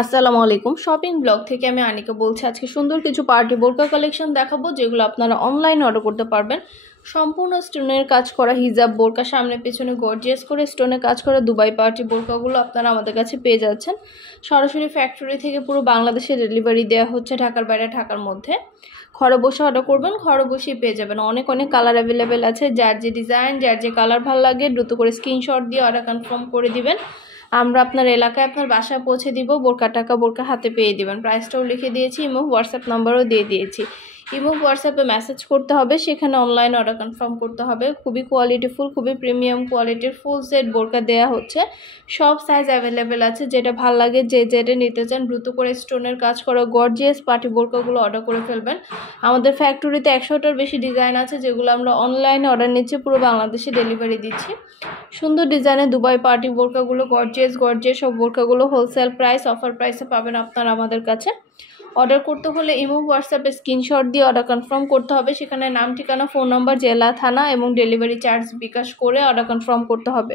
আসসালামু আলাইকুম। Shopping blog থেকে আমি আনিকা বলছি। আজকে সুন্দর কিছু পার্টি বোরকা কালেকশন দেখাবো, যেগুলো আপনারা অনলাইন অর্ডার করতে পারবেন। সম্পূর্ণ স্টোনের কাজ করা হিজাব বোরকা, সামনে পেছনে গর্জিয়াস করে স্টোনের কাজ করা দুবাই পার্টি বোরকাগুলো আপনারা আমাদের কাছে পেয়ে যাচ্ছেন। সরাসরি ফ্যাক্টরি থেকে পুরো বাংলাদেশে ডেলিভারি দেওয়া হচ্ছে, ঢাকার বাইরে ঢাকার মধ্যে। ঘরে বসে অর্ডার করবেন, ঘরে বসেই পেয়ে যাবেন। অনেক অনেক কালার অ্যাভেলেবেল আছে। যার যে ডিজাইন, যার যে কালার ভালো লাগে দ্রুত করে স্ক্রিনশট দিয়ে অর্ডার কনফার্ম করে দিবেন। আমরা আপনার এলাকায় আপনার বাসায় পৌঁছে দিব। বোরকা টাকা বোরকা হাতে পেয়ে দিবেন। প্রাইসটাও লিখে দিয়েছি, ইমো হোয়াটসঅ্যাপ নাম্বারও দিয়ে দিয়েছি। ইমো হোয়াটসঅ্যাপে মেসেজ করতে হবে, সেখানে অনলাইন অর্ডার কনফার্ম করতে হবে। খুবই কোয়ালিটিফুল, খুবই প্রিমিয়াম কোয়ালিটির ফুল সেট বোরকা দেওয়া হচ্ছে। সব সাইজ অ্যাভেলেবেল আছে। যেটা ভাল লাগে, যে যেটা নিতে চান দ্রুত করে স্টোনের কাজ করা গর্জিয়াস পার্টি বোরকাগুলো অর্ডার করে ফেলবেন। আমাদের ফ্যাক্টরিতে 100টার বেশি ডিজাইন আছে, যেগুলো আমরা অনলাইনে অর্ডার নিচ্ছি, পুরো বাংলাদেশে ডেলিভারি দিচ্ছি। সুন্দর ডিজাইনের দুবাই পার্টি বোরকাগুলো গর্জিয়াস সব বোরকাগুলো হোলসেল প্রাইস, অফার প্রাইসে পাবেন আপনারা আমাদের কাছে। অর্ডার করতে হলে ইমো হোয়াটসঅ্যাপে স্ক্রিনশট দিয়ে অর্ডার কনফার্ম করতে হবে। সেখানে নাম, ঠিকানা, ফোন নাম্বার, জেলা, থানা এবং ডেলিভারি চার্জ বিকাশ করে অর্ডার কনফার্ম করতে হবে।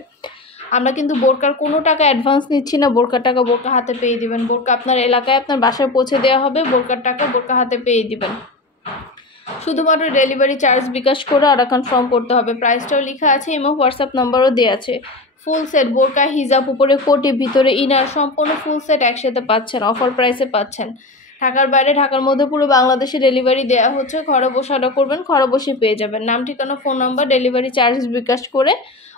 আমরা কিন্তু বোরকার কোনো টাকা অ্যাডভান্স নিচ্ছি না। বোরকার টাকা বোরকা হাতে পেয়ে দিবেন। বোরকা আপনার এলাকায় আপনার বাসায় পৌঁছে দেওয়া হবে, বোরকার টাকা বোরকা হাতে পেয়ে দিবেন। শুধুমাত্র ডেলিভারি চার্জ বিকাশ করে অর্ডার কনফার্ম করতে হবে। প্রাইসটাও লেখা আছে, ইমো হোয়াটসঅ্যাপ নাম্বারও দেওয়া আছে। ফুল সেট বোরকা, হিজাব, উপরে কোটি, ভিতরে ইনার, সম্পূর্ণ ফুল সেট একসাথে পাচ্ছেন, অফার প্রাইসে পাচ্ছেন। ঢাকার বাইরে ঢাকার মধ্যে পুরো বাংলাদেশে ডেলিভারি দেওয়া হচ্ছে। ঘরে বসে অর্ডার করবেন, ঘরে বসে পেয়ে যাবেন। নাম, ঠিকানা, ফোন নাম্বার, ডেলিভারি চার্জ বিকাশ করে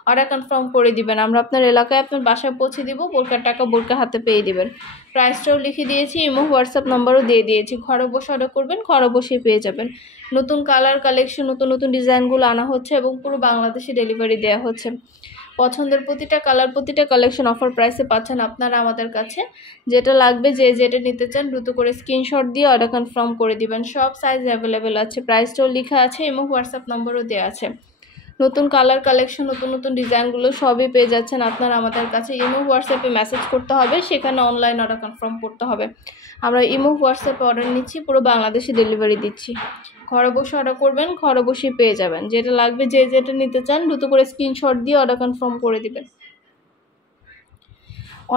অর্ডার কনফার্ম করে দিবেন। আমরা আপনার এলাকায় আপনার বাসায় পৌঁছে দিব। বোরকার টাকা বোরকা হাতে পেয়ে দিবেন। প্রাইসটাও লিখে দিয়েছি, ইমো হোয়াটসঅ্যাপ নাম্বারও দিয়ে দিয়েছি। ঘরে বসে অর্ডার করবেন, ঘরে বসে পেয়ে যাবেন। নতুন কালার কালেকশন, নতুন নতুন ডিজাইনগুলো আনা হচ্ছে এবং পুরো বাংলাদেশে ডেলিভারি দেওয়া হচ্ছে। পছন্দের প্রতিটা কালার, প্রতিটা কালেকশন অফার প্রাইসে পাচ্ছেন আপনারা আমাদের কাছে। যেটা লাগবে, যে যেটা নিতে চান দ্রুত করে স্ক্রিনশট দিয়ে অর্ডার কনফার্ম করে দিবেন। সব সাইজ অ্যাভেলেবেল আছে। প্রাইসটাও লেখা আছে, এবং হোয়াটসঅ্যাপ নম্বরও দেওয়া আছে। নতুন কালার কালেকশন, নতুন নতুন ডিজাইনগুলো সবই পেয়ে যাচ্ছেন আপনারা আমাদের কাছে। ইমো হোয়াটসঅ্যাপে মেসেজ করতে হবে, সেখানে অনলাইন অর্ডার কনফার্ম করতে হবে। আমরা ইমো হোয়াটসঅ্যাপে অর্ডার নিচ্ছি, পুরো বাংলাদেশে ডেলিভারি দিচ্ছি। ঘরে বসে অর্ডার করবেন, ঘরে বসে পেয়ে যাবেন। যেটা লাগবে, যে যেটা নিতে চান দ্রুত করে স্ক্রিনশট দিয়ে অর্ডার কনফার্ম করে দিবেন।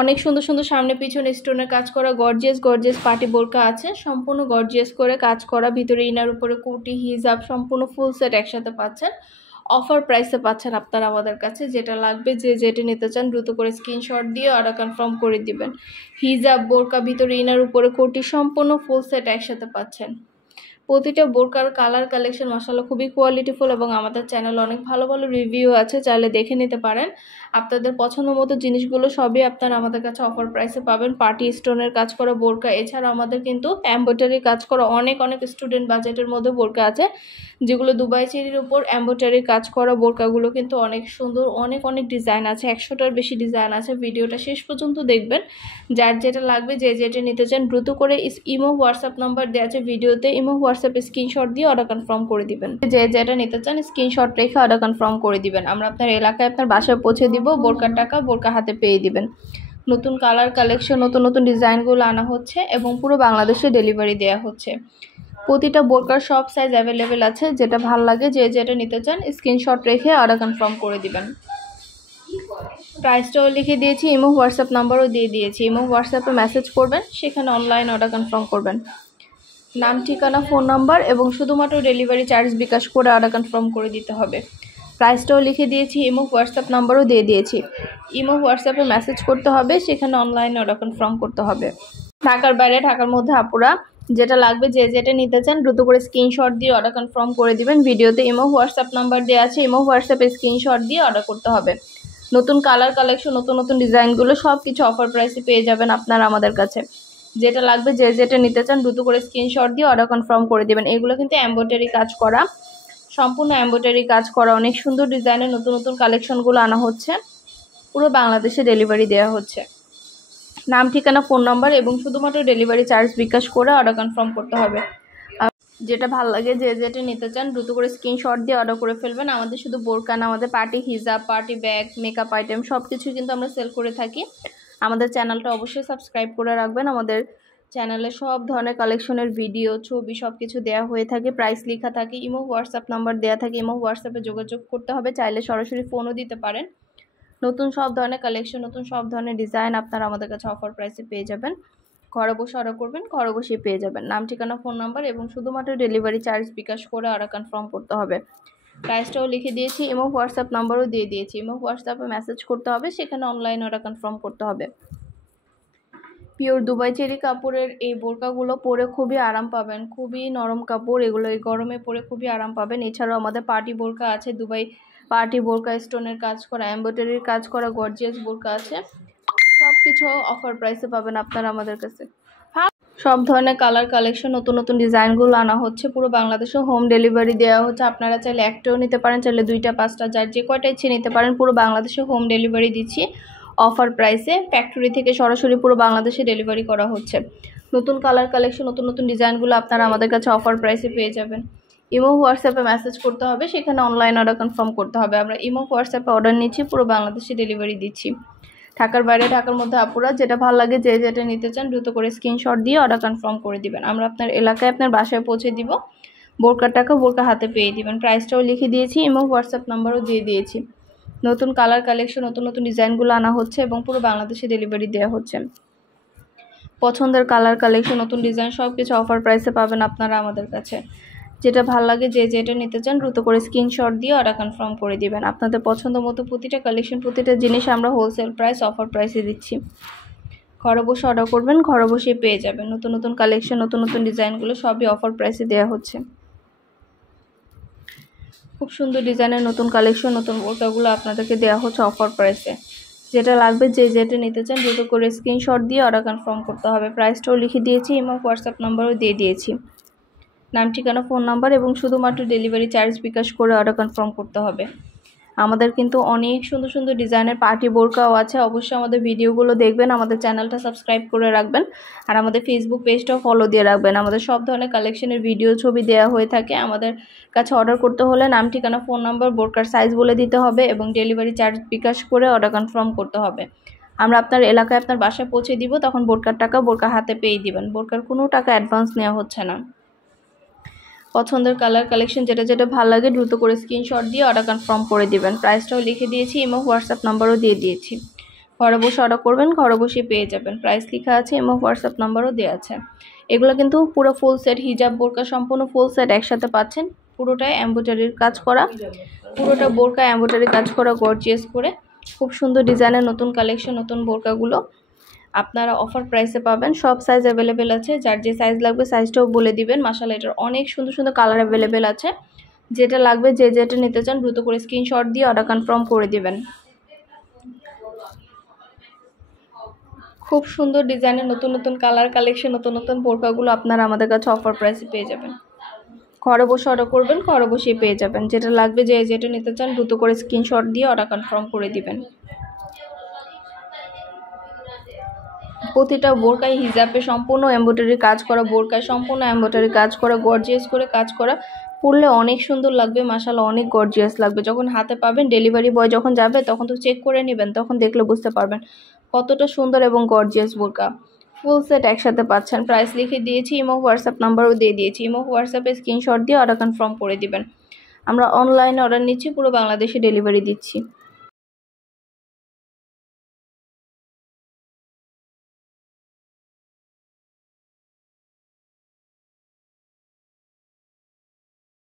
অনেক সুন্দর সুন্দর সামনে পিছনে স্টোনের কাজ করা গর্জিয়াস পার্টি বোরকা আছে। সম্পূর্ণ গর্জিয়াস করে কাজ করা, ভিতরে ইনার, উপরে কোটি, হিজাব, সম্পূর্ণ ফুল সেট একসাথে পাচ্ছেন। অফার প্রাইসে পাচ্ছেন আপনারা আমাদের কাছে। যেটা লাগবে, যে যেটা নিতে চান দ্রুত করে স্ক্রিনশট দিয়ে অর্ডার কনফার্ম করে দিবেন। হিজাব বোরকা, ভিতরে ইনার, উপরে কোটি, সম্পূর্ণ ফুল সেট একসাথে পাচ্ছেন। প্রতিটা বোরকার কালার কালেকশন মাশাআল্লাহ খুবই কোয়ালিটিফুল, এবং আমাদের চ্যানেলে অনেক ভালো ভালো রিভিউ আছে, চাইলে দেখে নিতে পারেন। আপনাদের পছন্দ মতো জিনিসগুলো সবই আপনারা আমাদের কাছে অফার প্রাইসে পাবেন। পার্টি স্টোনের কাজ করা বোরকা, এছাড়া আমাদের কিন্তু এমব্রয়ডারি কাজ করা অনেক স্টুডেন্ট বাজেটের মধ্যে বোরকা আছে, যেগুলো দুবাই চেরির উপর এমব্রয়ডারি কাজ করা বোরকাগুলো কিন্তু অনেক সুন্দর। অনেক ডিজাইন আছে, 100টার বেশি ডিজাইন আছে। ভিডিওটা শেষ পর্যন্ত দেখবেন। যার যেটা লাগবে, যে যেটা নিতে চান দ্রুত করে ইমো হোয়াটসঅ্যাপ নাম্বার দেওয়া আছে ভিডিওতে, ইমো হোয়াটসঅ্যাপে স্ক্রিনশট দিয়ে অর্ডার কনফার্ম করে দিবেন। যে যেটা নিতে চান স্ক্রিনশট রেখে অর্ডার কনফার্ম করে দিবেন। আমরা আপনার এলাকায় আপনার বাসায় পৌঁছে দিব। বোরকার টাকা বোরকা হাতে পেয়ে দিবেন। নতুন কালার কালেকশন, নতুন নতুন ডিজাইনগুলো আনা হচ্ছে এবং পুরো বাংলাদেশে ডেলিভারি দেওয়া হচ্ছে। প্রতিটা বোরকার সব সাইজ অ্যাভেলেবেল আছে। যেটা ভাল লাগে, যে যেটা নিতে চান স্ক্রিনশট রেখে অর্ডার কনফার্ম করে দিবেন। প্রাইসটাও লিখে দিয়েছি, ইমো হোয়াটসঅ্যাপ নাম্বারও দিয়ে দিয়েছি। ইমো হোয়াটসঅ্যাপে মেসেজ করবেন, সেখানে অনলাইন অর্ডার কনফার্ম করবেন। নাম, ঠিকানা, ফোন নাম্বার এবং শুধুমাত্র ডেলিভারি চার্জ বিকাশ করে অর্ডার কনফার্ম করে দিতে হবে। প্রাইসটাও লিখে দিয়েছি, ইমো হোয়াটসঅ্যাপ নাম্বারও দিয়ে দিয়েছি। ইমো হোয়াটসঅ্যাপে মেসেজ করতে হবে, সেখানে অনলাইন অর্ডার কনফার্ম করতে হবে। ঢাকার বাইরে ঢাকার মধ্যে আপুরা যেটা লাগবে, যে যেটা নিতে চান দ্রুত করে স্ক্রিনশট দিয়ে অর্ডার কনফার্ম করে দিবেন। ভিডিওতে ইমো হোয়াটসঅ্যাপ নাম্বার দেওয়া আছে, ইমো হোয়াটসঅ্যাপে স্ক্রিনশট দিয়ে অর্ডার করতে হবে। নতুন কালার কালেকশন, নতুন নতুন ডিজাইনগুলো সব কিছু অফার প্রাইসে পেয়ে যাবেন আপনারা আমাদের কাছে। যেটা লাগবে, যে যেটা নিতে চান দ্রুত করে স্ক্রিনশট দিয়ে অর্ডার কনফার্ম করে দিবেন। এগুলো কিন্তু এমব্রয়ডারি কাজ করা, সম্পূর্ণ এমব্রয়ডারি কাজ করা। অনেক সুন্দর ডিজাইনের নতুন নতুন কালেকশনগুলো আনা হচ্ছে, পুরো বাংলাদেশে ডেলিভারি দেওয়া হচ্ছে। নাম, ঠিকানা, ফোন নাম্বার এবং শুধুমাত্র ডেলিভারি চার্জ বিকাশ করে অর্ডার কনফার্ম করতে হবে। যেটা ভালো লাগে, যে যেটা নিতে চান দ্রুত করে স্ক্রিনশট দিয়ে অর্ডার করে ফেলবেন। আমাদের শুধু বোরকা না, আমাদের পার্টি হিজাব, পার্টি ব্যাগ, মেকআপ আইটেম সব কিছু কিন্তু আমরা সেল করে থাকি। আমাদের চ্যানেলটা অবশ্যই সাবস্ক্রাইব করে রাখবেন। আমাদের চ্যানেলে সব ধরনের কালেকশনের ভিডিও, ছবি সব কিছু দেওয়া হয়ে থাকে, প্রাইস লেখা থাকে, ইমো হোয়াটসঅ্যাপ নাম্বার দেওয়া থাকে। ইমো হোয়াটসঅ্যাপে যোগাযোগ করতে হবে, চাইলে সরাসরি ফোনও দিতে পারেন। নতুন সব ধরনের কালেকশন, নতুন সব ধরনের ডিজাইন আপনারা আমাদের কাছে অফার প্রাইসে পেয়ে যাবেন। ঘরে বসে অর্ডার করবেন, ঘরে বসে পেয়ে যাবেন। নাম, ঠিকানা, ফোন নাম্বার এবং শুধুমাত্র ডেলিভারি চার্জ বিকাশ করে অর্ডার কনফার্ম করতে হবে। প্রাইসটাও লিখে দিয়েছি এবং হোয়াটসঅ্যাপ নাম্বারও দিয়ে দিয়েছি। এবং হোয়াটসঅ্যাপে মেসেজ করতে হবে, সেখানে অনলাইন অর্ডার কনফার্ম করতে হবে। পিওর দুবাই চেরি কাপড়ের এই বোরকাগুলো পরে খুবই আরাম পাবেন, খুবই নরম কাপড়, এগুলো এই গরমে পরে খুবই আরাম পাবেন। এছাড়াও আমাদের পার্টি বোরকা আছে, দুবাই পার্টি বোরকা, স্টোনের কাজ করা, এমব্রয়ডারির কাজ করা গর্জিয়াস বোরকা আছে। সব কিছু অফার প্রাইসে পাবেন আপনারা আমাদের কাছে। সব ধরনের কালার কালেকশন, নতুন নতুন ডিজাইনগুলো আনা হচ্ছে। পুরো বাংলাদেশে হোম ডেলিভারি দেওয়া হচ্ছে। আপনারা চাইলে একটাও নিতে পারেন, চাইলে 2টা 5টা, যার যে কয়টা ইচ্ছে নিতে পারেন। পুরো বাংলাদেশে হোম ডেলিভারি দিচ্ছি অফার প্রাইসে। ফ্যাক্টরি থেকে সরাসরি পুরো বাংলাদেশে ডেলিভারি করা হচ্ছে। নতুন কালার কালেকশন, নতুন নতুন ডিজাইনগুলো আপনারা আমাদের কাছে অফার প্রাইসে পেয়ে যাবেন। ইমো হোয়াটসঅ্যাপে মেসেজ করতে হবে, সেখানে অনলাইন অর্ডার কনফার্ম করতে হবে। আমরা ইমো হোয়াটসঅ্যাপে অর্ডার নিচ্ছি, পুরো বাংলাদেশে ডেলিভারি দিচ্ছি। ঢাকার বাইরে, ঢাকার মধ্যে আপুরা যেটা ভালো লাগে, যে যেটা নিতে চান দ্রুত করে স্ক্রিনশট দিয়ে অর্ডার কনফার্ম করে দিবেন। আমরা আপনার এলাকায়, আপনার বাসায় পৌঁছে দিব। বোরকার টাকা বোরকা হাতে পেয়ে দিবেন। প্রাইসটাও লিখে দিয়েছি এবং হোয়াটসঅ্যাপ নাম্বারও দিয়ে দিয়েছি। নতুন কালার কালেকশন, নতুন নতুন ডিজাইনগুলো আনা হচ্ছে এবং পুরো বাংলাদেশে ডেলিভারি দেওয়া হচ্ছে। পছন্দের কালার কালেকশন, নতুন ডিজাইন সব কিছু অফার প্রাইসে পাবেন আপনারা আমাদের কাছে। যেটা ভালো লাগে, যে যেটা নিতে চান দ্রুত করে স্ক্রিনশট দিয়ে অর্ডার কনফার্ম করে দিবেন। আপনাদের পছন্দ মতো প্রতিটা কালেকশন, প্রতিটা জিনিস আমরা হোলসেল প্রাইস অফার প্রাইসে দিচ্ছি। ঘরে বসে অর্ডার করবেন, ঘরে বসে পেয়ে যাবেন। নতুন নতুন কালেকশন, নতুন নতুন ডিজাইনগুলো সবই অফার প্রাইসে দেওয়া হচ্ছে। খুব সুন্দর ডিজাইনের নতুন কালেকশন, নতুন বোরকাগুলো আপনাদেরকে দেওয়া হচ্ছে অফার প্রাইসে। যেটা লাগবে, যে যেটা নিতে চান দ্রুত করে স্ক্রিনশট দিয়ে অর্ডার কনফার্ম করতে হবে। প্রাইসটাও লিখে দিয়েছি এবং হোয়াটসঅ্যাপ নাম্বারও দিয়ে দিয়েছি। নাম, ঠিকানা, ফোন নাম্বার এবং শুধুমাত্র ডেলিভারি চার্জ বিকাশ করে অর্ডার কনফার্ম করতে হবে। আমাদের কিন্তু অনেক সুন্দর সুন্দর ডিজাইনের পার্টি বোরকাও আছে। অবশ্যই আমাদের ভিডিওগুলো দেখবেন, আমাদের চ্যানেলটা সাবস্ক্রাইব করে রাখবেন, আর আমাদের ফেসবুক পেজটাও ফলো দিয়ে রাখবেন। আমাদের সব ধরনের কালেকশনের ভিডিও, ছবি দেওয়া হয়ে থাকে। আমাদের কাছে অর্ডার করতে হলে নাম, ঠিকানা, ফোন নাম্বার, বোরকার সাইজ বলে দিতে হবে এবং ডেলিভারি চার্জ বিকাশ করে অর্ডার কনফার্ম করতে হবে। আমরা আপনার এলাকায়, আপনার বাসায় পৌঁছে দিব, তখন বোরকার টাকা বোরকা হাতে পেয়ে দিবেন। বোরকার কোনো টাকা অ্যাডভান্স নেওয়া হচ্ছে না। পছন্দের কালার কালেকশন, যেটা যেটা ভালো লাগে দ্রুত করে স্ক্রিনশট দিয়ে অর্ডার কনফার্ম করে দিবেন। প্রাইসটাও লিখে দিয়েছি এবং হোয়াটসঅ্যাপ নাম্বারও দিয়ে দিয়েছি। ঘরে বসে অর্ডার করবেন, ঘরে বসে পেয়ে যাবেন। প্রাইস লেখা আছে এবং হোয়াটসঅ্যাপ নাম্বারও দেওয়া আছে। এগুলো কিন্তু পুরো ফুল সেট, হিজাব বোরকা সম্পূর্ণ ফুল সেট একসাথে পাচ্ছেন। পুরোটাই এমব্রয়ডারির কাজ করা, পুরোটা বোরকা এমব্রয়ডারি কাজ করা গর্জিয়াস করে। খুব সুন্দর ডিজাইনের নতুন কালেকশন, নতুন বোরকাগুলো আপনারা অফার প্রাইসে পাবেন। সব সাইজ অ্যাভেলেবেল আছে, যার যে সাইজ লাগবে সাইজটাও বলে দিবেন। মাশাআল্লাহ, এটার অনেক সুন্দর সুন্দর কালার অ্যাভেলেবেল আছে। যেটা লাগবে, যে যেটা নিতে চান দ্রুত করে স্ক্রিনশট দিয়ে অর্ডার কনফার্ম করে দিবেন। খুব সুন্দর ডিজাইনের নতুন নতুন কালার কালেকশন, নতুন নতুন বোরকাগুলো আপনারা আমাদের কাছে অফার প্রাইসে পেয়ে যাবেন। ঘরে বসে অর্ডার করবেন, ঘরে বসেই পেয়ে যাবেন। যেটা লাগবে, যে যেটা নিতে চান দ্রুত করে স্ক্রিনশট দিয়ে অর্ডার কনফার্ম করে দিবেন। প্রতিটা বোরকায় হিজাবে সম্পূর্ণ এমব্রয়ডারি কাজ করা, বোরকায় সম্পূর্ণ এমব্রয়ডারি কাজ করা, গর্জিয়াস করে কাজ করা। পরলে অনেক সুন্দর লাগবে, মাশাআল্লাহ অনেক গর্জিয়াস লাগবে। যখন হাতে পাবেন, ডেলিভারি বয় যখন যাবে তখন তো চেক করে নেবেন, তখন দেখলে বুঝতে পারবেন কতটা সুন্দর এবং গর্জিয়াস বোরকা। ফুল সেট একসাথে পাচ্ছেন। প্রাইস লিখে দিয়েছি এবং হোয়াটসঅ্যাপ নাম্বারও দিয়ে দিয়েছি। এবং হোয়াটসঅ্যাপে স্ক্রিনশট দিয়ে অর্ডার কনফার্ম করে দিবেন। আমরা অনলাইনে অর্ডার নিচ্ছি, পুরো বাংলাদেশে ডেলিভারি দিচ্ছি।